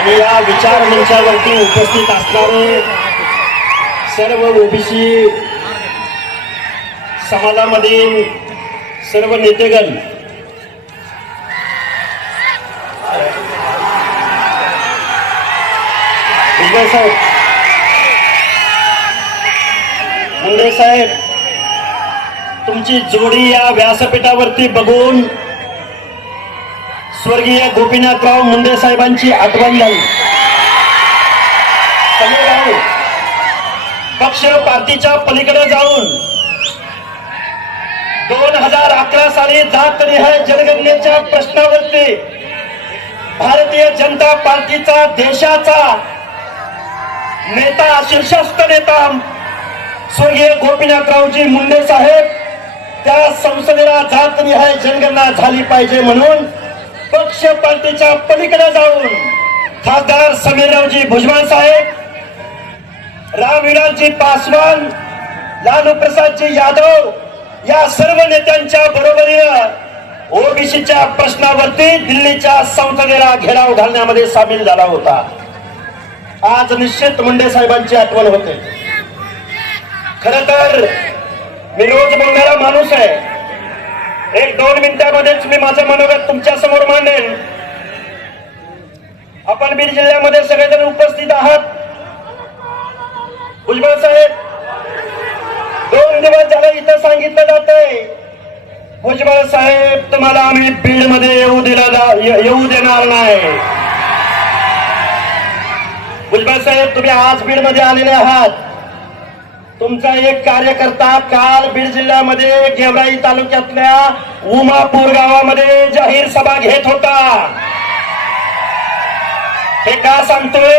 आणि या विचार मंचावरती उपस्थित असणारे सर्व ओबीसी समाजामधील सर्व नेतेगण साहेब मुंडे साहेब तुमची जोडी या व्यासपीठावरती बघून स्वर्गीय गोपीनाथराव मुंडे साहेबांची आठवण झाली पक्ष पार्टीच्या पलीकडे जाऊन दोन हजार अकरा साली जात निहाय जनगणनेच्या प्रश्नावरती भारतीय जनता पार्टीचा देशाचा नेता शीर्षस्थ नेता स्वर्गीय गोपीनाथरावजी मुंडे साहेब त्या संसदेला जात निहाय जनगणना झाली पाहिजे म्हणून पक्ष पार्टीच्या पलीकडे जाऊन खासदार समीररावजी भुजबळ साहेब रामविलासजी पासवान लालू प्रसादजी यादव या सर्व नेत्यांच्या बरोबरीनं ओबीसीच्या प्रश्नावरती दिल्लीच्या संसदेला घेराव घालण्यामध्ये सामील झाला होता. आज निश्चित मुंडे साहेबांची आठवण होते. खर तर मी रोज बोलणारा माणूस आहे. एक दोन मिनिटांमध्येच मी माझं मनोगत तुमच्यासमोर मांडेन. आपण बीड जिल्ह्यामध्ये सगळेजण उपस्थित आहात. भुजबळ साहेब दोन दिवस झालं इथं सांगितलं जातंय. भुजबळ साहेब तुम्हाला आम्ही बीडमध्ये येऊ दिला येऊ देणार नाही. भुजबळ साहेब तुम्ही आज बीडमध्ये आलेले आहात. तुमचा एक कार्यकर्ता काल बीड जिल्ह्यामध्ये गेवराई तालुक्यातल्या उमापूर गावामध्ये जाहीर सभा घेत होता. हे का सांगतोय?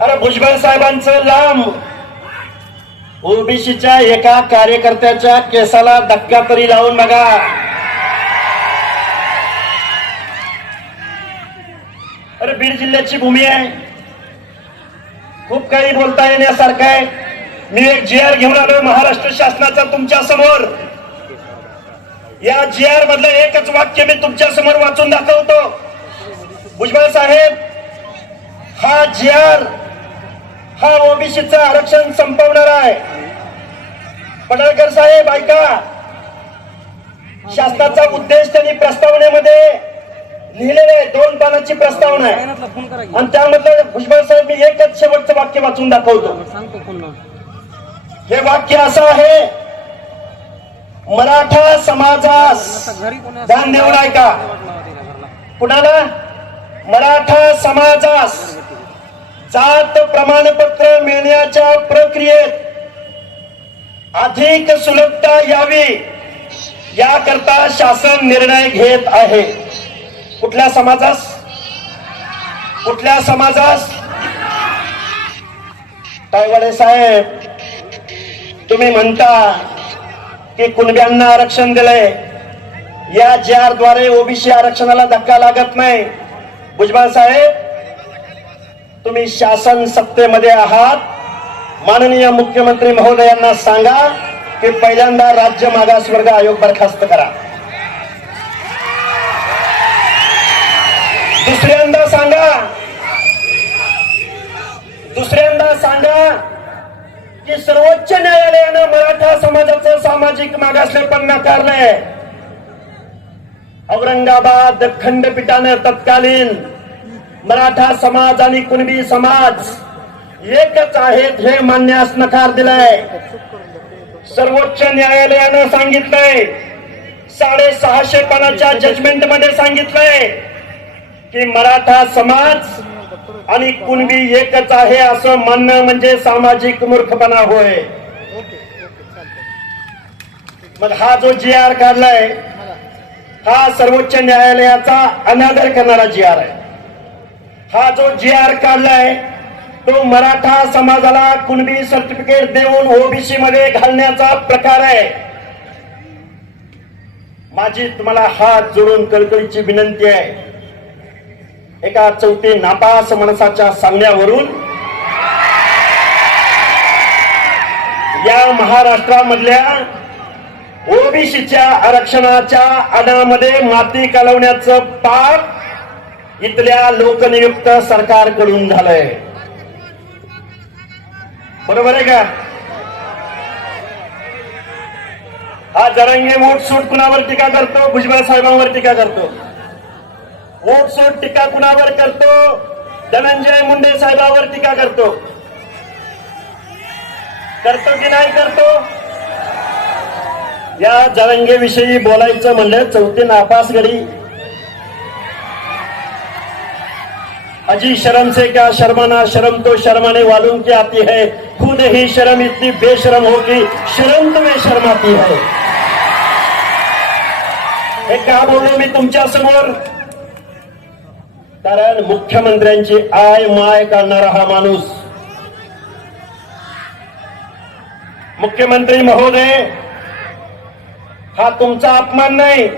अरे भुजबळ साहेबांचं लांब. ओबीसीच्या एका कार्यकर्त्याच्या केसाला धक्का तरी लावून बघा. अरे बीड जिल्ह्याची भूमी आहे. खूप काही बोलता येण्यासारखं आहे. मी एक जी आर घेऊन आलोय महाराष्ट्र शासनाचा तुमच्यासमोर. या जी आर मधलं एकच वाक्य मी तुमच्यासमोर वाचून दाखवतो. भुजबळ साहेब हा जी आर हा ओबीसीचं आरक्षण संपवणार आहे. पडळकर साहेब ऐका. शासनाचा उद्देश त्यांनी प्रस्तावनेमध्ये लिहिलेले दोन पानाची प्रस्तावना आहे. आणि त्यामधलं भुजबळ साहेब मी एकच शेवटचं वाक्य वाचून दाखवतो. हे वाक्य असं आहे मराठा समाजास आता ध्यान देऊन ऐका कुणाला? मराठा समाजास जात प्रमाणपत्र मिळण्याच्या प्रक्रियेत अधिक सुलभता यावी याकरता शासन निर्णय घेत आहे. कुठल्या समाजास? कुठल्या समाजास? तायवाडे साहेब तुम्ही म्हणता की कुणब्यांना आरक्षण दिलंय. या जारद्वारे ओबीसी आरक्षणाला धक्का लागत नाही. भुजबळ साहेब तुम्ही शासन सत्तेमध्ये आहात. माननीय मुख्यमंत्री महोदयांना सांगा की पहिल्यांदा राज्य मागासवर्ग आयोग बरखास्त करा. दुसऱ्यांदा सांगा. दुसऱ्यांदा सांगा. की सर्वोच्च न्यायालयानं मराठा समाजाचं सामाजिक मागासलेपण नाकारलंय औरंगाबाद खंडपीठानं तत्कालीन मराठा समाज आणि कुणबी समाज एकच आहेत हे मानण्यास नकार दिलाय. सर्वोच्च न्यायालयानं सांगितलंय साडेसहाशे पानाच्या जजमेंटमध्ये सांगितलंय की मराठा समाज आणि कुणबी एकच आहे असं म्हणणं म्हणजे सामाजिक मूर्खपणा होय. मग हा जो जी आर काढलाय हा सर्वोच्च न्यायालयाचा अनादर करणारा जी आर आहे. हा जो जी आर काढलाय तो मराठा समाजाला कुणबी सर्टिफिकेट देऊन ओबीसी मध्ये घालण्याचा प्रकार आहे. माझी तुम्हाला हात जोडून कळकळीची विनंती आहे. एका चौथी नापास माणसाच्या सांगण्यावरून या महाराष्ट्रामधल्या ओबीसीच्या आरक्षणाच्या आडामध्ये माती कालवण्याचं पाप इथल्या लोकनियुक्त सरकारकडून झालंय. बरोबर आहे का? हा जरंगे मूठ सूट कुणावर टीका करतो? भुजबळ साहेबांवर टीका करतो. वोट टीका कुणावर करतो? धनंजय मुंडे साहेबावर टीका करतो. करतो की नाही करतो? या जरंगेविषयी बोलायचं म्हणलं चौथी नापास गडी. अजी शर्म से क्या शर्माना शर्म तो शर्माने वालों की आती है। खुद ही शर्म इतनी बेशरम हो कि शर्म तुम्हें शर्माती है। हे का बोललो मी तुमच्यासमोर? कारण मुख्यमंत्र्यांची आय माय करणारा हा माणूस. मुख्यमंत्री महोदय हा तुमचा अपमान नाही.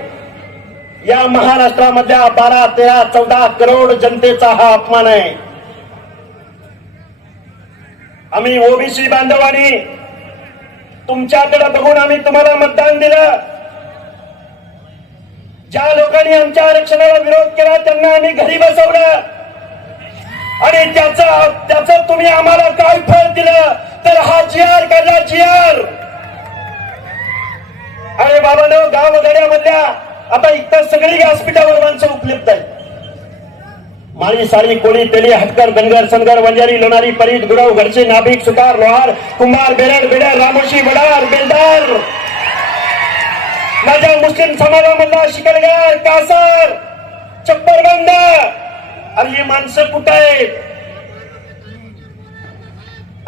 या महाराष्ट्रामधल्या बारा तेरा चौदा करोड जनतेचा हा अपमान आहे. आम्ही ओबीसी बांधवानी तुमच्याकडे बघून आम्ही तुम्हाला मतदान दिलं. ज्या लोकांनी आमच्या आरक्षणाला विरोध केला त्यांना आम्ही घरी बसवलं. आणि त्याचा त्याचं तुम्ही आम्हाला काय फळ दिलं तर हा जी आर काढला जी आर. अरे बाबानो गाव वगैरेमधल्या आता इथं सगळी हॉस्पिटलवर माणसं उपलब्ध आहेत. माळी साळी कोळी तेली हटकर धनगर सनगर वंजारी लोणारी परीत गुरव घरचे नाभिक सुतार लोहार कुंभार बेरड बेडर रामोशी वडार बेलदार. माझ्या मुस्लिम समाजामधला शिकलगार कासर चप्परबंद. अरे ही माणसं कुठं आहेत?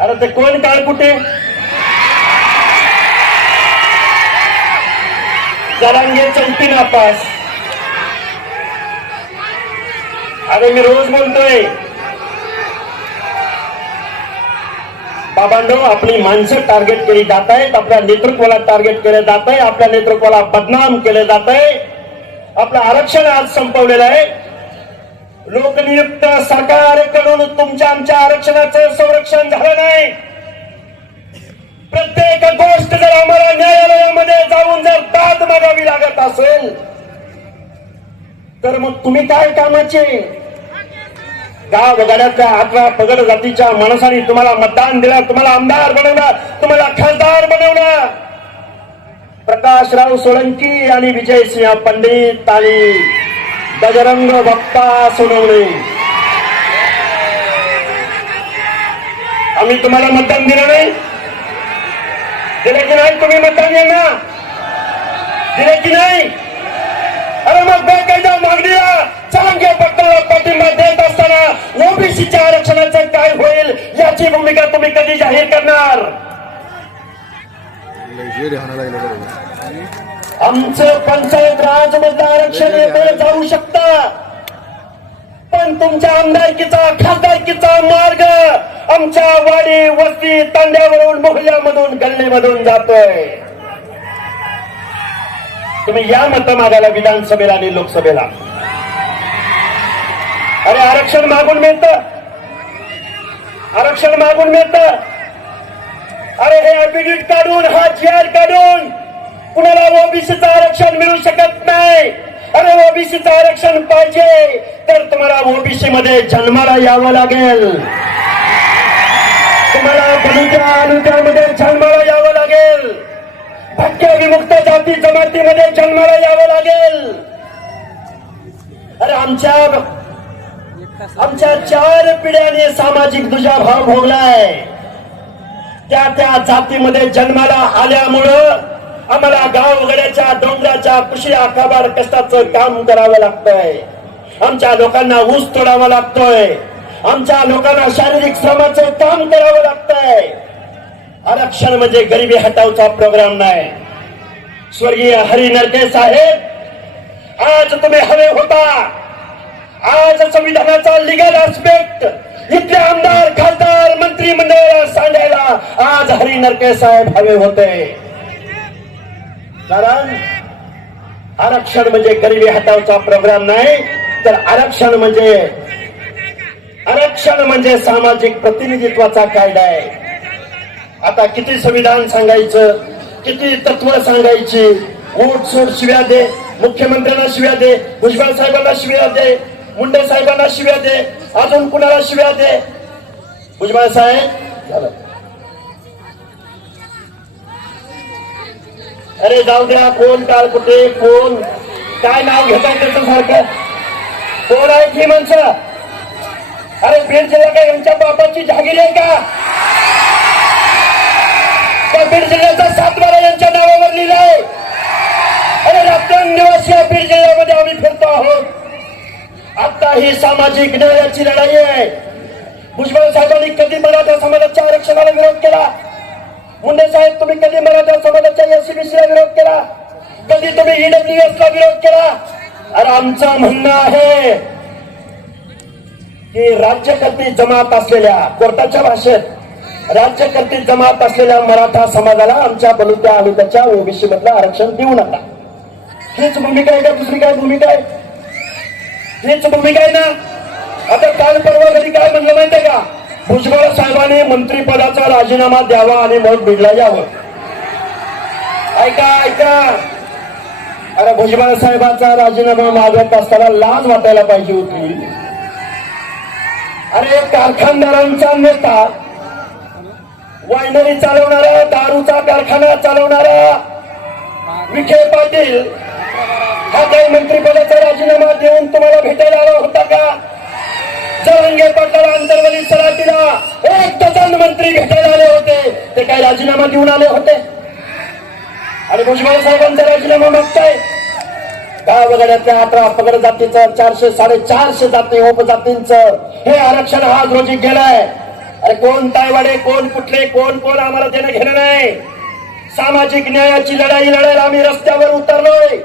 अरे ते कोण काळ कुठे? जरांगे चौथी नापास. अरे मी रोज बोलतोय. बाबांनो आपली माणसं टार्गेट केली जात आहेत आपल्या नेतृत्वाला टार्गेट केलं जात आहे आपल्या नेतृत्वाला बदनाम केलं जात आहे आपलं आरक्षण आज संपवलेलं आहे. लोकनियुक्त सरकारकडून तुमच्या आमच्या आरक्षणाचं संरक्षण झालं नाही. प्रत्येक गोष्ट जर आम्हाला न्यायालयामध्ये जाऊन जर दाद मागावी लागत असेल तर मग तुम्ही काय कामाचे? गाव वगाड्यातल्या अठरा पगड जातीच्या माणसाने तुम्हाला मतदान दिलं तुम्हाला आमदार बनवणार तुम्हाला खासदार बनवणार प्रकाशराव सोळंकी आणि विजयसिंह पंडित आणि बजरंग बाप्पा सोनवणे. आम्ही तुम्हाला मतदान दिलं नाही? दिलं की नाही? तुम्ही मतदान यांना दिलं की नाही? अरे मग बेकायदा मागणीला चांगल्या पक्षाला पाठिंबा देत असताना ओबीसीच्या आरक्षणाचं काय होईल याची भूमिका तुम्ही कधी जाहीर करणार? आमचं पंचायत राज मधलं आरक्षण जाऊ शकता. पण तुमच्या आमदारकीचा खासदारकीचा मार्ग आमच्या वाडी वस्ती तांड्यावरून मोहल्ल्यामधून गल्लीमधून जातोय. तुम्ही या मत मागायला विधानसभेला आणि लोकसभेला. अरे आरक्षण मागून मिळत. आरक्षण मागून मिळत. अरे हे ऍफिडेविट काढून हा जी आर काढून कुणाला ओबीसीचं आरक्षण मिळू शकत नाही. अरे ओबीसीचं आरक्षण पाहिजे तर तुम्हाला ओबीसी मध्ये जन्माला यावं लागेल. तुम्हाला बलुत्या अनुत्यामध्ये जन्माला यावं लागेल. भटक्या विमुक्त जाती जमातीमध्ये जन्माला यावं लागेल. अरे आमच्या आमच्या चार पिढ्याने सामाजिक दुजाभाव भोगलाय. त्या त्या जातीमध्ये जन्माला आल्यामुळं आम्हाला गाव डोंगराच्या कुशिया काबाड कष्टाचं काम करावं लागतंय. आमच्या लोकांना ऊस तोडावा लागतोय. आमच्या लोकांना शारीरिक श्रमाचं काम करावं लागतंय. आरक्षण म्हणजे गरिबी हटावचा प्रोग्राम नाही. स्वर्गीय हरी नरके साहेब आज तुम्ही हवे होता. आज संविधानाचा लिगल आस्पेक्ट इथले आमदार खासदार मंत्रिमंडळाला सांगायला आज हरी नरके साहेब हवे होते. कारण आरक्षण म्हणजे गरिबी हटावचा प्रोग्राम नाही तर आरक्षण म्हणजे आरक्षण म्हणजे सामाजिक प्रतिनिधित्वाचा कायदा आहे. आता किती संविधान सांगायचं किती तत्व सांगायची? ओट सोट शिव्या दे मुख्यमंत्र्यांना शिव्या दे भुजबळ साहेबांना शिव्या दे मुंडे साहेबांना शिव्या दे अजून कुणाला शिव्या दे? भुजबळ साहेब झालं. अरे जाऊ द्या कोण काल कुठे कोण? काय नाव घेतात त्याचं सारखं कोण आहे की माणसं? अरे बीड जिल्हा काय यांच्या बापाची जागीर आहे का? बीड जिल्ह्याचा सातबारा यांच्या नावावर लिहिलाय अरे राष्ट्रीय निवासी या बीड जिल्ह्यामध्ये आम्ही फिरतो आहोत. आता ही सामाजिक न्यायाची लढाई आहे. भुजबळ साहेबांनी कधी मराठा समाजाच्या आरक्षणाला विरोध केला? मुंडे साहेब तुम्ही कधी मराठा समाजाच्या एसीबीसी ला विरोध केला? कधी तुम्ही ईडब्ल्यूएस ला विरोध केला? अरे आमचं म्हणणं आहे की राज्यकर्ती जमात असलेल्या कोर्टाच्या भाषेत राज्यकर्ती जमात असलेल्या मराठा समाजाला आमच्या बलुत्या आयुक्ताच्या ओबीसी मधलं आरक्षण देऊ नका. हीच भूमिका आहे का? दुसरी काय भूमिका आहे? हीच भूमिका आहे ना? आता काल परवा कधी काय म्हणलं माहितीये का? भुजबळ साहेबांनी मंत्रिपदाचा राजीनामा द्यावा आणि मग बिडला यावं. ऐका ऐका. अरे भुजबळ साहेबांचा राजीनामा मागत असताना लाज वाटायला पाहिजे होती. अरे कारखानदारांचा नेता वायनरी चालवणारा दारूचा कारखाना चालवणारा विखे पाटील हा काही मंत्रिपदाचा राजीनामा देऊन तुम्हाला भेटायला आला होता का? जरंगे पाटील आंतरवली सराटीला एक डझन मंत्री भेटायला आले होते. ते काही राजीनामा देऊन आले होते. आणि भुजबळ साहेबांचा राजीनामा मागताय. गाव वगैरेतल्या अठरा पगड जातीचं चारशे साडेचारशे जाती उपजातींचं हे आरक्षण आज रोजी गेलंय. अरे कोण तायवाडे कोण कुठले कोण कोण आम्हाला देणं घेणं नाही. सामाजिक न्यायाची लढाई लढायला आम्ही रस्त्यावर उतरलोय.